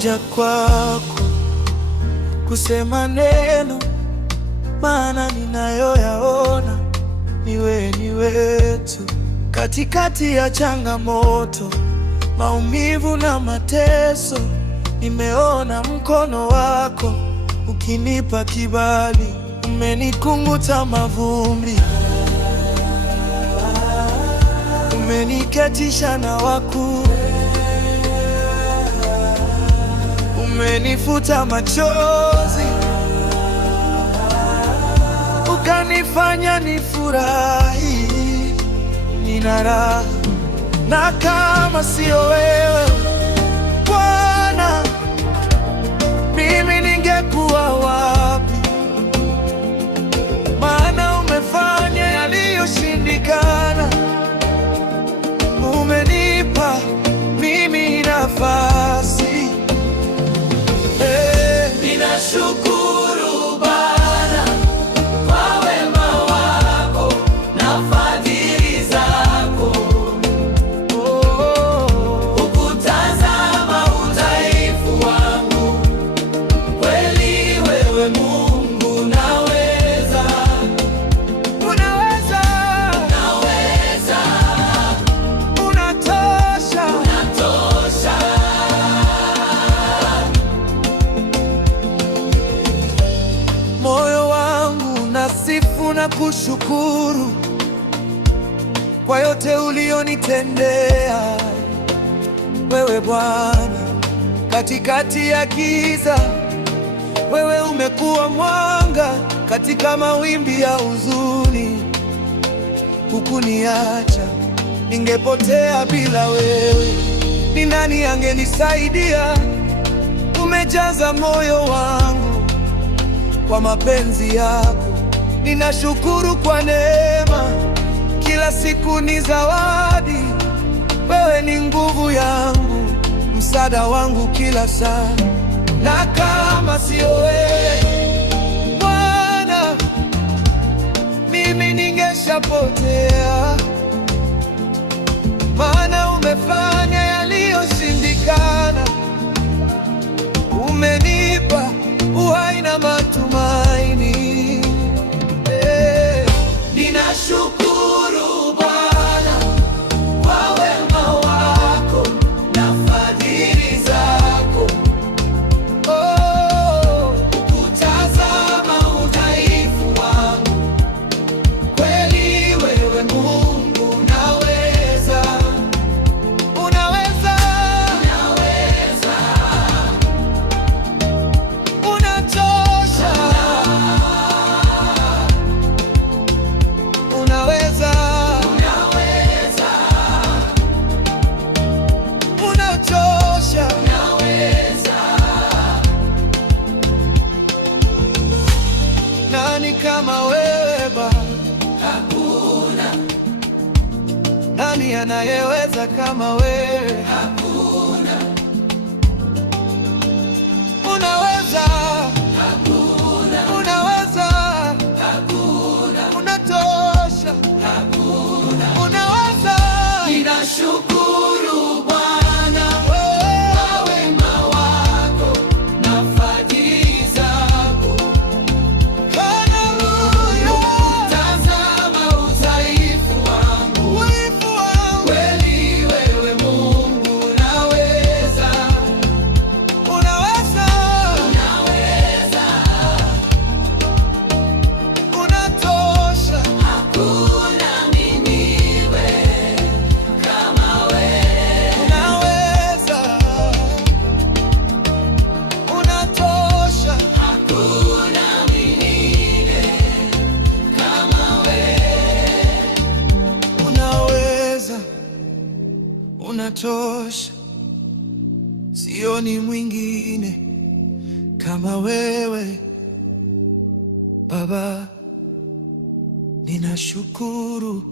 nimekuja kwako kusema neno, maana ninayoyaona ni wewe tu. Katikati ya changamoto, maumivu na mateso, nimeona mkono wako ukinipa kibali. Umenikunguta mavumbi, umeniketisha na wakuu, umenifuta machozi, ukanifanya nifurahi. Nina raha, na kama sio wewe Bwana, mimi ningekuwa wapi? Maana umefanya yaliyoshindikana, umenipa mimi nafasi. Ninashukuru Bwana kwa wema wako na fadhili zako. Ukutazama udhaifu wangu, kweli wewe Mungu unaweza. Unaweza, unaweza, unatosha, unatosha. Moyo wangu unasifu na kushukuru kwa yote ulionitendea wewe Bwana. Katikati ya giza, wewe umekuwa mwanga, katika mawimbi ya huzuni hukuniacha. Ningepotea bila wewe, ni nani angenisaidia? Umejaza moyo wangu kwa mapenzi yako. Ninashukuru kwa neema, kila siku ni zawadi. Wewe ni nguvu yangu, msaada wangu kila saa. Na kama sio wewe Bwana, mimi ningeshapotea. Maana umefanya yaliyoshindikana, umenipa uhai na matumaini. Ninashukuru Bwana kwa wema wako na fadhili zako. Ukutazama udhaifu wangu, kweli wewe Mungu unaweza. Unaweza, unaweza, unatosha, unaweza, unaweza, unatosha, unaweza. Nani kama wewe Baba? Hakuna. Nani anayeweza kama wewe? Hakuna. Unaweza, hakuna. Unaweza, hakuna. Unatosha, hakuna. Unaweza. Ninashukuru Bwana kwa wema wako na fadhili zako. Haleluya. Ukutazama udhaifu wangu, kweli wewe Mungu unaweza. Unaweza, unaweza, unatosha. Hakuna miniwe kama wewe. Unaweza, unatosha. Hakuna mwingine kama wewe. Unaweza, unatosha. Sioni mwingine kama wewe Baba. Ninashukuru